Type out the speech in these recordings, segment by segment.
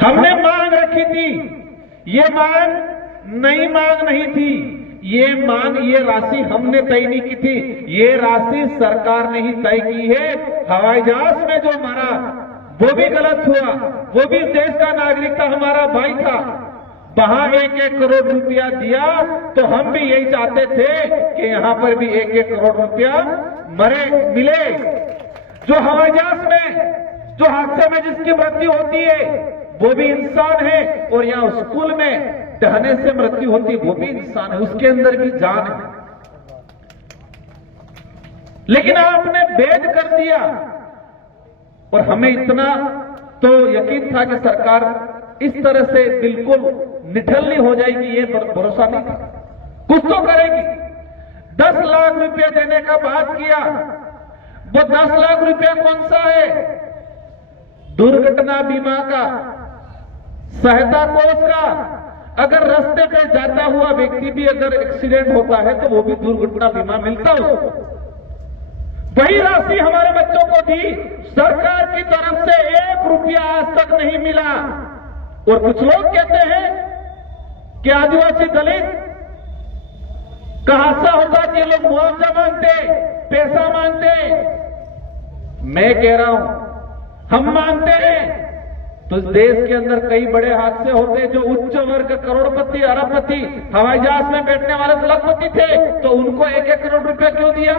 हमने मांग रखी थी, ये मांग नई मांग नहीं थी, ये मांग, ये राशि हमने तय नहीं की थी, ये राशि सरकार ने ही तय की है। हवाई जहाज में जो मरा वो भी गलत हुआ, वो भी देश का नागरिक था, हमारा भाई था, वहां 1-1 करोड़ रुपया दिया, तो हम भी यही चाहते थे कि यहां पर भी 1-1 करोड़ रुपया मिले। जो हवाई जहाज में, जो हादसे में जिसकी मृत्यु होती है वो भी इंसान है, और यहाँ स्कूल में टहने से मृत्यु होती है वो भी इंसान है, उसके अंदर भी जान है। लेकिन आपने भेद कर दिया, और हमें इतना तो यकीन था कि सरकार इस तरह से बिल्कुल निठल्ली हो जाएगी, ये भरोसा नहीं था, कुछ तो करेगी। 10 लाख रुपए देने का बात किया, वो 10 लाख रुपया कौन सा है? दुर्घटना बीमा का, सहायता कोष का। अगर रास्ते पे जाता हुआ व्यक्ति भी अगर एक्सीडेंट होता है तो वो भी दुर्घटना बीमा मिलता उसको। वही राशि हमारे बच्चों को दी, सरकार की तरफ से 1 रुपया आज तक नहीं मिला। और कुछ लोग कहते हैं कि आदिवासी दलित का हादसा होता कि ये लोग मुआवजा मांगते, पैसा मांगते। मैं कह रहा हूं हम मांगते हैं तो देश के अंदर कई बड़े हादसे होते हैं, जो उच्च वर्ग करोड़पति, अरबपति, हवाई जहाज में बैठने वाले लखपति थे, तो उनको 1-1 करोड़ रुपया क्यों दिया?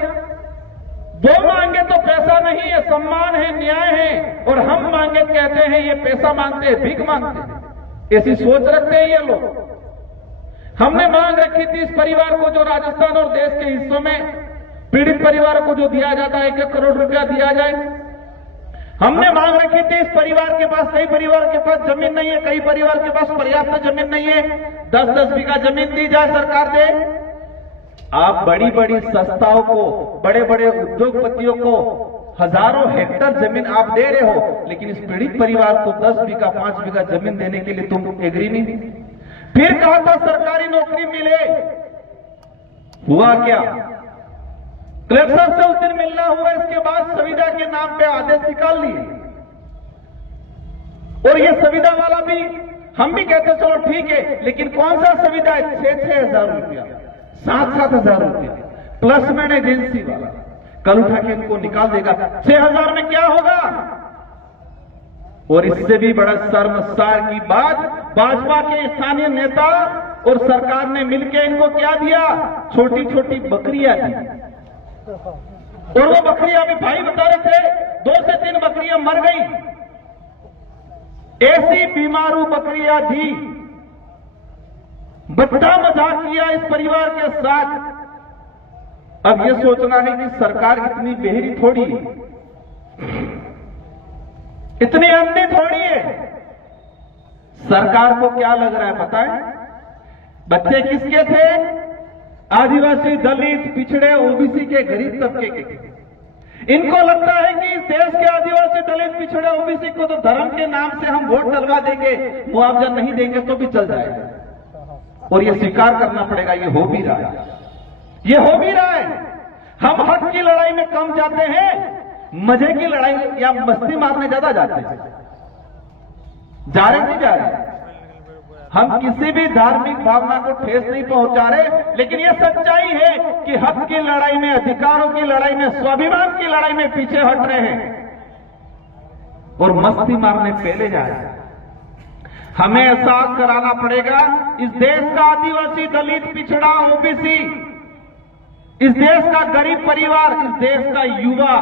वो मांगे तो पैसा नहीं है, सम्मान है, न्याय है, और हम मांगे कहते हैं ये पैसा मांगते हैं, भीख मांगते हैं। ऐसी सोच रखते हैं ये लोग। हमने मांग रखी थी इस परिवार को, जो राजस्थान और देश के हिस्सों में पीड़ित परिवारों को जो दिया जाता है 1-1 करोड़ रुपया दिया जाए। हमने मांग रखी थी इस परिवार के पास, कई परिवार के पास जमीन नहीं है, कई परिवार के पास पर्याप्त जमीन नहीं है, 10-10 बीघा जमीन दी जाए, सरकार दे। आप बड़ी बड़ी संस्थाओं को, बड़े बड़े उद्योगपतियों को हजारों हेक्टर जमीन आप दे रहे हो, लेकिन इस पीड़ित परिवार को 10 बीघा 5 बीघा जमीन देने के लिए तुम एग्री नहीं। फिर कहा था सरकारी नौकरी मिले, हुआ क्या? कलेक्टर साहब से उस दिन मिलना हुआ, इसके बाद संविदा के नाम पे आदेश निकाल लिए। और ये संविदा वाला भी हम भी कहते चलो ठीक है, लेकिन कौन सा संविदा है? 6-6 हजार रुपया, 7-7 हजार रुपया, प्लस मैन एजेंसी वाला कल उठा के इनको निकाल देगा। 6,000 में क्या होगा? और इससे भी बड़ा शर्मसार की बात, भाजपा के स्थानीय नेता और सरकार ने मिलकर इनको क्या दिया? छोटी छोटी बकरियां दी। और वो बकरियां अभी भाई बता रहे थे 2 से 3 बकरियां मर गई, ऐसी बीमारू बकरियां दी। बड़ा मजाक किया इस परिवार के साथ। अब यह सोचना है कि सरकार इतनी बेहरी थोड़ी है, इतनी अंधी थोड़ी है। सरकार को क्या लग रहा है पता है? बच्चे किसके थे? आदिवासी, दलित, पिछड़े, ओबीसी के, गरीब तबके के। इनको लगता है कि इस देश के आदिवासी, दलित, पिछड़े, ओबीसी को तो धर्म के नाम से हम वोट डलवा देंगे, मुआवजा नहीं देंगे तो भी चल जाएगा। और ये स्वीकार करना पड़ेगा, ये हो भी रहा है, ये हो भी रहा है। हम हक की लड़ाई में कम जाते हैं, मजे की लड़ाई या मस्ती मारने ज्यादा जाते हैं। जा रहे नहीं जा रहे, हम किसी भी धार्मिक भावना को ठेस नहीं पहुंचा रहे, लेकिन यह सच्चाई है कि हक की लड़ाई में, अधिकारों की लड़ाई में, स्वाभिमान की लड़ाई में पीछे हट रहे हैं और मस्ती मारने पहले जा रहे हैं। हमें एहसास कराना पड़ेगा, इस देश का आदिवासी, दलित, पिछड़ा, ओबीसी, इस देश का गरीब परिवार, इस देश का युवा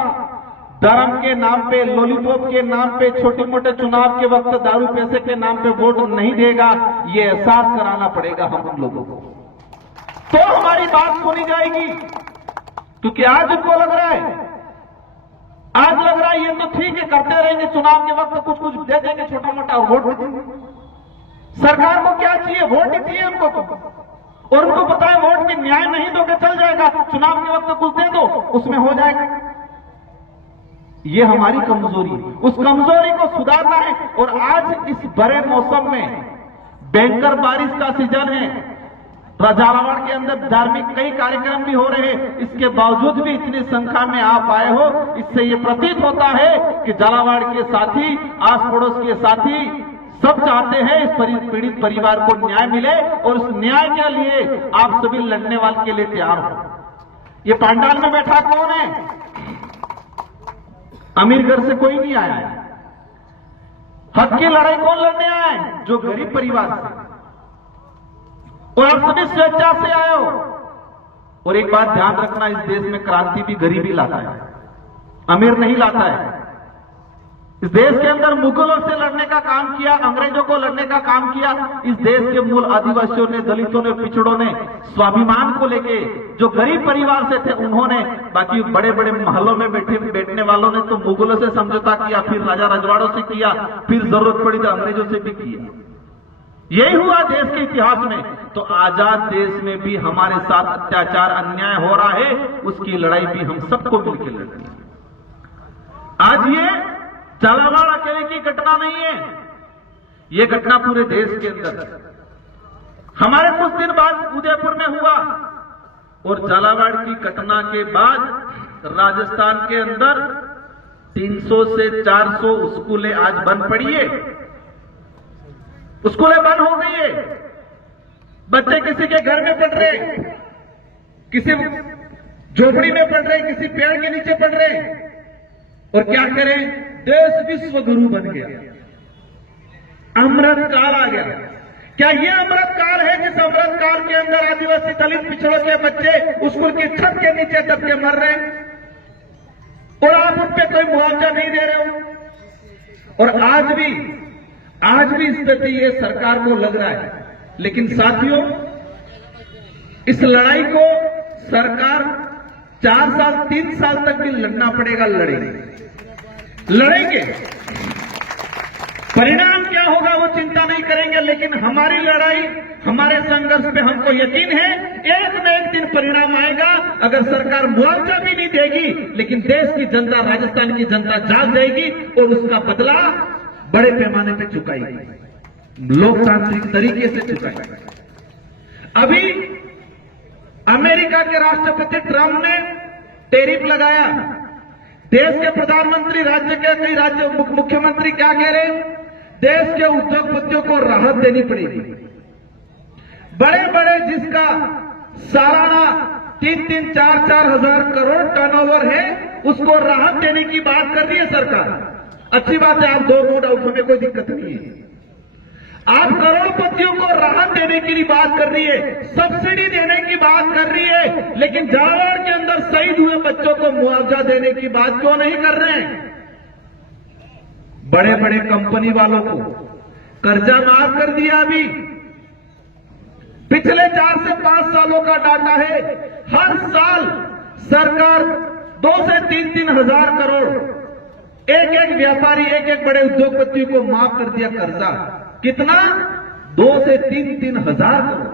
धर्म के नाम पे, लॉलीपॉप के नाम पे, छोटे मोटे चुनाव के वक्त दारू पैसे के नाम पे वोट नहीं देगा। ये एहसास कराना पड़ेगा हम लोगों को, तो हमारी बात सुनी जाएगी। क्योंकि आज उनको लग रहा है, आज लग रहा है ये तो ठीक है, करते रहेंगे, चुनाव के वक्त कुछ कुछ दे देंगे छोटा मोटा और वोट देंगे। सरकार को क्या चाहिए? वोट ही चाहिए उनको तो। और उनको पता है वोट में न्याय नहीं दोगे चल जाएगा, चुनाव के वक्त कुछ दे दो उसमें हो जाएगा। ये हमारी कमजोरी है, उस कमजोरी को सुधारना है। और आज इस बड़े मौसम में भयंकर बारिश का सीजन है, झालावाड़ के अंदर धार्मिक कई कार्यक्रम भी हो रहे हैं, इसके बावजूद भी इतनी संख्या में आप आए हो, इससे ये प्रतीत होता है कि झालावाड़ के साथी, आस पड़ोस के साथी सब चाहते हैं इस पीड़ित परिवार को न्याय मिले और उस न्याय के लिए आप सभी लड़ने वाले के लिए तैयार हो। ये पंडाल में बैठा कौन है? अमीर घर से कोई नहीं आया है। हक की लड़ाई कौन लड़ने आया है? जो गरीब परिवार से। और आप सभी स्वेच्छा से आए हो। और एक बात ध्यान रखना, इस देश में क्रांति भी गरीबी लाता है, अमीर नहीं लाता है। इस देश के अंदर मुगलों से लड़ने का काम किया, अंग्रेजों को लड़ने का काम किया इस देश के मूल आदिवासियों ने, दलितों ने, पिछड़ों ने, स्वाभिमान को लेके जो गरीब परिवार से थे उन्होंने। बाकी बड़े बड़े महलों में बैठने वालों ने तो मुगलों से समझौता किया, फिर राजा रजवाड़ों से किया, फिर जरूरत पड़ी तो अंग्रेजों से भी किया। यही हुआ देश के इतिहास में। तो आजाद देश में भी हमारे साथ अत्याचार, अन्याय हो रहा है, उसकी लड़ाई भी हम सबको मिलकर लड़नी है। आज ये झालावाड़ अकेले की घटना नहीं है, ये घटना पूरे देश के अंदर। हमारे कुछ दिन बाद उदयपुर में हुआ और झालावाड़ की घटना के बाद राजस्थान के अंदर 300 से 400 स्कूलें आज बंद पड़ी है। स्कूलें बंद हो गई है। बच्चे किसी के घर में पढ़ रहे, किसी झोपड़ी में पढ़ रहे, किसी पेड़ के नीचे पढ़ रहे। और क्या करें, देश विश्व गुरु बन गया, अमृत काल आ गया। क्या ये अमृत काल है जिस अमृत काल के अंदर आदिवासी, दलित, पिछड़ों के बच्चे स्कूल की छत के नीचे दब के मर रहे हैं और आप उन पे कोई मुआवजा नहीं दे रहे हो? और आज भी स्थिति ये सरकार को लग रहा है। लेकिन साथियों, इस लड़ाई को सरकार 4 साल 3 साल तक भी लड़ना पड़ेगा। लड़ेंगे। परिणाम क्या होगा वो चिंता नहीं करेंगे, लेकिन हमारी लड़ाई, हमारे संघर्ष पे हमको यकीन है एक न एक दिन परिणाम आएगा। अगर सरकार मुआवजा भी नहीं देगी, लेकिन देश की जनता, राजस्थान की जनता जाग जाएगी और उसका बदला बड़े पैमाने पे चुकाएगी, लोकतांत्रिक तरीके से चुकाएगी। अभी अमेरिका के राष्ट्रपति ट्रंप ने टैरिफ लगाया। देश के प्रधानमंत्री, राज्य के कई राज्य मुख्यमंत्री क्या कह रहे हैं? देश के उद्योगपतियों को राहत देनी पड़ेगी। बड़े बड़े जिसका सालाना 3-3, 4-4 हजार करोड़ टर्नओवर है, उसको राहत देने की बात कर रही है सरकार। अच्छी बात है, आप दो, नो डाउट, हमें कोई दिक्कत नहीं है। आप करोड़पतियों को राहत देने की भी बात कर रही है, सब्सिडी देने की बात कर रही है, लेकिन झालावाड़ के अंदर शहीद हुए बच्चों को मुआवजा देने की बात क्यों नहीं कर रहे हैं? बड़े बड़े कंपनी वालों को कर्जा माफ कर दिया। अभी पिछले 4 से 5 सालों का डाटा है, हर साल सरकार 2 से 3-3 हजार करोड़ एक व्यापारी, एक बड़े उद्योगपति को माफ कर दिया कर्जा। कितना? 2 से 3-3 हजार करोड़।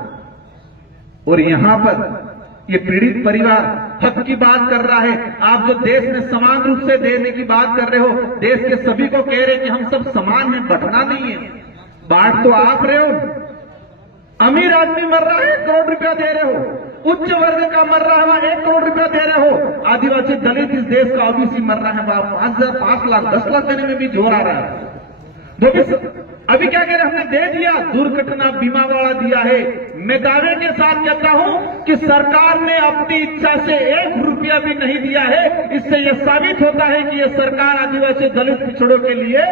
और यहां पर ये पीड़ित परिवार हक की बात कर रहा है। आप जो देश में समान रूप से देने की बात कर रहे हो, देश के सभी को कह रहे हैं कि हम सब समान हैं, बंटना नहीं है। बांट तो आप रहे हो। अमीर आदमी मर रहा है, 1 करोड़ रुपया दे रहे हो। उच्च वर्ग का मर रहा है, वहां 1 करोड़ रुपया दे रहे हो। आदिवासी, दलित, इस देश का ओबीसी मर रहा है, वहां 5 लाख 10 लाख देने में भी जोर आ रहा है। वो भी अभी क्या कह रहे, हमने दे दिया, दुर्घटना बीमा वाला दिया है। मैं दावे के साथ कहता हूं कि सरकार ने अपनी इच्छा से 1 रुपया भी नहीं दिया है। इससे यह साबित होता है कि यह सरकार आदिवासी, दलित, पिछड़ों के लिए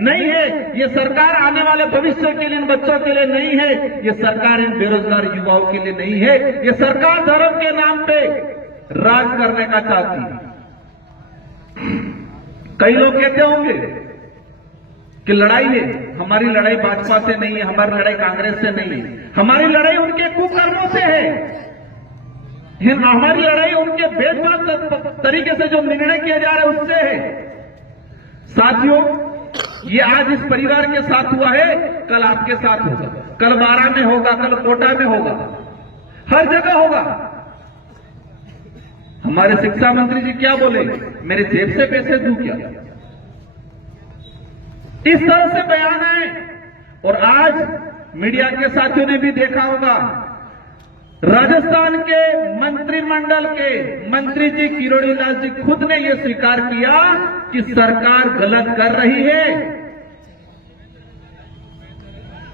नहीं है। यह सरकार आने वाले भविष्य के लिए, इन बच्चों के लिए नहीं है। यह सरकार इन बेरोजगार युवाओं के लिए नहीं है। यह सरकार धर्म के नाम पे राज करने का चाहती है। कई लोग कहते होंगे कि लड़ाई है, हमारी लड़ाई भाजपा से नहीं है, हमारी लड़ाई कांग्रेस से नहीं है, हमारी लड़ाई उनके कुकर्मों से है, हमारी लड़ाई उनके भेदभाव तरीके से जो निर्णय किए जा रहे हैं उससे है। साथियों, ये आज इस परिवार के साथ हुआ है, कल आपके साथ होगा, कल बारा में होगा, कल कोटा में होगा, हर जगह होगा। हमारे शिक्षा मंत्री जी क्या बोले, मेरे जेब से पैसे दूं क्या? इस तरह से बयान है। और आज मीडिया के साथियों ने भी देखा होगा, राजस्थान के मंत्रिमंडल के मंत्री जी किरोड़ी लाल जी खुद ने यह स्वीकार किया कि सरकार गलत कर रही है।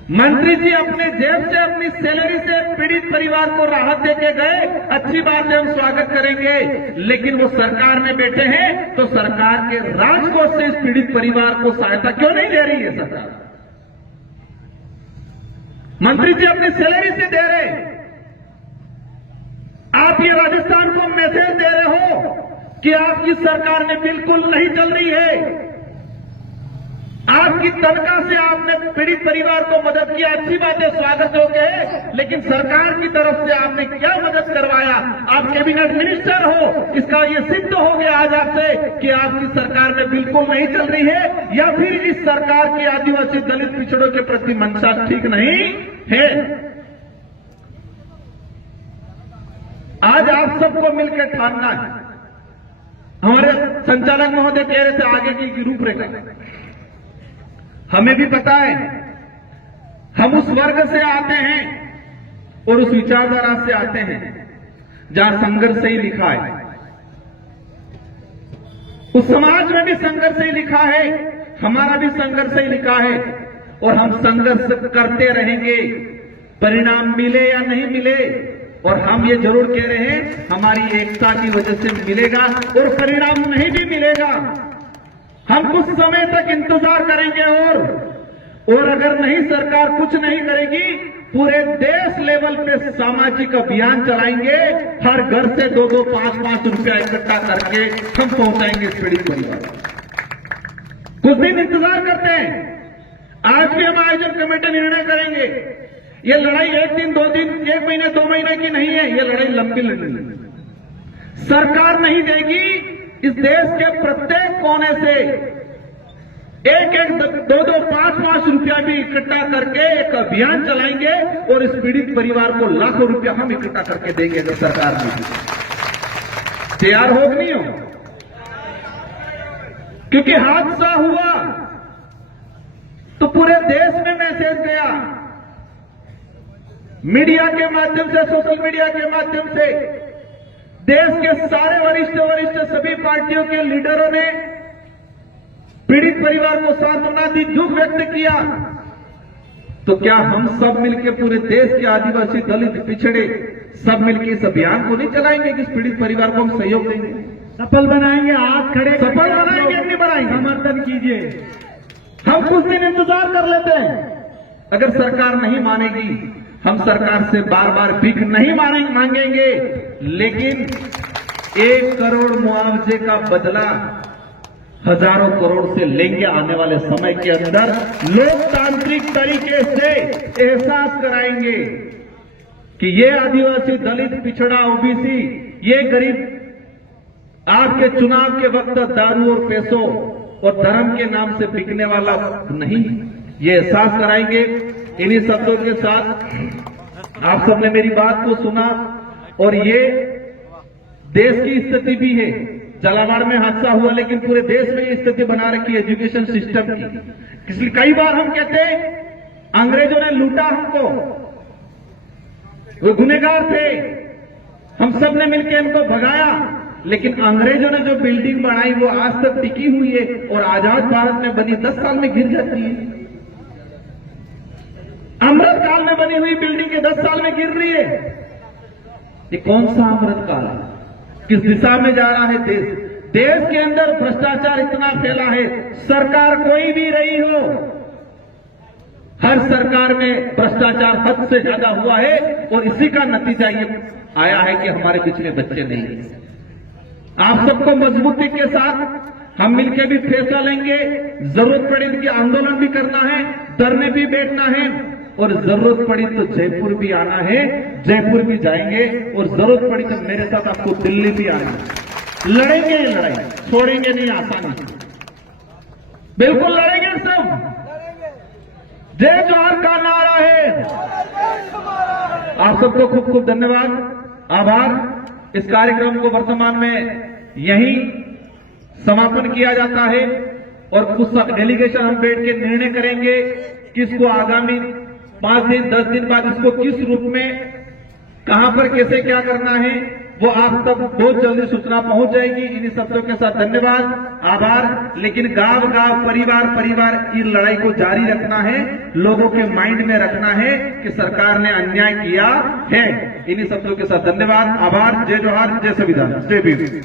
मंत्री जी अपने जेब से अपनी सैलरी से पीड़ित परिवार को राहत देके गए, अच्छी बात है, हम स्वागत करेंगे। लेकिन वो सरकार में बैठे हैं तो सरकार के राजकोष से इस पीड़ित परिवार को सहायता क्यों नहीं दे रही है सरकार? मंत्री जी अपनी सैलरी से दे रहे, आप ये राजस्थान को मैसेज दे रहे हो कि आपकी सरकार ने बिल्कुल नहीं चल रही है। आपकी तनख्वाह से आपने पीड़ित परिवार को मदद किया, अच्छी बात है, स्वागत हो गए। लेकिन सरकार की तरफ से आपने क्या मदद करवाया? आप कैबिनेट मिनिस्टर हो, इसका ये सिद्ध हो गया आज आपसे कि आपकी सरकार में बिल्कुल नहीं चल रही है, या फिर इस सरकार की आदिवासी दलित पिछड़ों के प्रति मंशा ठीक नहीं है। आज आप सबको मिलकर ठानना है। हमारे संचालक महोदय कह रहे थे आगे की रूपरेखा, हमें भी पता है, हम उस वर्ग से आते हैं और उस विचारधारा से आते हैं जहां संघर्ष से ही लिखा है। उस समाज में भी संघर्ष से ही लिखा है, हमारा भी संघर्ष से ही लिखा है, और हम संघर्ष करते रहेंगे। परिणाम मिले या नहीं मिले, और हम ये जरूर कह रहे हैं हमारी एकता की वजह से मिलेगा, और परिणाम नहीं भी मिलेगा। हम कुछ समय तक इंतजार करेंगे, और अगर नहीं सरकार कुछ नहीं करेगी, पूरे देश लेवल पे सामाजिक अभियान चलाएंगे। हर घर से 2-2, 5-5 रुपया इकट्ठा करके हम पहुंचाएंगे इस पीड़ित परिवार। कुछ दिन इंतजार करते हैं। आज भी हम आयोजन कमेटी निर्णय करेंगे। ये लड़ाई 1 दिन, 2 दिन, 1 महीने, 2 महीने की नहीं है, ये लड़ाई लंबी लड़ाई है। सरकार नहीं देगी। इस देश के प्रत्येक कोने से 1-1, 2-2, 5-5 रुपया भी इकट्ठा करके एक अभियान चलाएंगे, और इस पीड़ित परिवार को लाखों रुपया हम इकट्ठा करके देंगे अगर सरकार नहीं। तैयार हो कि नहीं हो? क्योंकि हादसा हुआ तो पूरे देश में मैसेज गया, मीडिया के माध्यम से, सोशल मीडिया के माध्यम से। देश के सारे वरिष्ठ सभी पार्टियों के लीडरों ने पीड़ित परिवार को सांत्वना दी, दुख व्यक्त किया। तो क्या हम सब मिलकर पूरे देश के आदिवासी दलित पिछड़े सब मिलकर इस अभियान को नहीं चलाएंगे कि इस पीड़ित परिवार को हम सहयोग देंगे, सफल बनाएंगे? हाथ खड़े, सफल बनाएंगे, नहीं बनाएंगे? समर्थन कीजिए। हम कुछ दिन इंतजार कर लेते हैं। अगर सरकार नहीं मानेगी, हम सरकार से बार बार भीख नहीं मांगेंगे, लेकिन 1 करोड़ मुआवजे का बदला हजारों करोड़ से लेंगे आने वाले समय के अंदर। लोकतांत्रिक तरीके से एहसास कराएंगे कि ये आदिवासी दलित पिछड़ा ओबीसी, ये गरीब आपके चुनाव के वक्त दारू और पैसों और धर्म के नाम से बिकने वाला नहीं, ये एहसास कराएंगे। इन्हीं शब्दों के साथ आप सबने मेरी बात को सुना, और ये देश की स्थिति भी है। झालावाड़ में हादसा हुआ, लेकिन पूरे देश में ये स्थिति बना रखी है एजुकेशन सिस्टम की। इसलिए कई बार हम कहते हैं अंग्रेजों ने लूटा हमको, वो गुनहगार थे, हम सब ने मिलकर इनको भगाया, लेकिन अंग्रेजों ने जो बिल्डिंग बनाई वो आज तक टिकी हुई है, और आजाद भारत में बनी 10 साल में गिर जाती है। अमृत काल में बनी हुई बिल्डिंग के 10 साल में गिर रही है। ये कौन सा अमृत काल है? किस दिशा में जा रहा है देश? देश के अंदर भ्रष्टाचार इतना फैला है, सरकार कोई भी रही हो, हर सरकार में भ्रष्टाचार हद से ज्यादा हुआ है, और इसी का नतीजा ये आया है कि हमारे बीच में बच्चे नहीं हैं। आप सबको मजबूती के साथ हम मिलकर भी फैसला लेंगे। जरूरत पड़ी कि आंदोलन भी करना है, धरने भी बैठना है, और जरूरत पड़ी तो जयपुर भी आना है, जयपुर भी जाएंगे, और जरूरत पड़ी तो मेरे साथ आपको दिल्ली भी आना है। लड़ेंगे ये लड़ाई, छोड़ेंगे नहीं आसानी से, बिल्कुल लड़ेंगे सब। जय जोहार का नारा है। आप सबको खूब खूब धन्यवाद, आभार। इस कार्यक्रम को वर्तमान में यहीं समापन किया जाता है, और कुछ डेलीगेशन हम बैठ के निर्णय करेंगे कि इसको आगामी 5 दिन 10 दिन बाद इसको किस रूप में, कहां पर कैसे क्या करना है, वो आप तक बहुत जल्दी सूचना पहुंच जाएगी। इन्हीं शब्दों के साथ धन्यवाद, आभार। लेकिन गांव गांव, परिवार परिवार इस लड़ाई को जारी रखना है, लोगों के माइंड में रखना है कि सरकार ने अन्याय किया है। इन्हीं शब्दों के साथ धन्यवाद, आभार। जय जोहार, जय संविधान, जय भीम।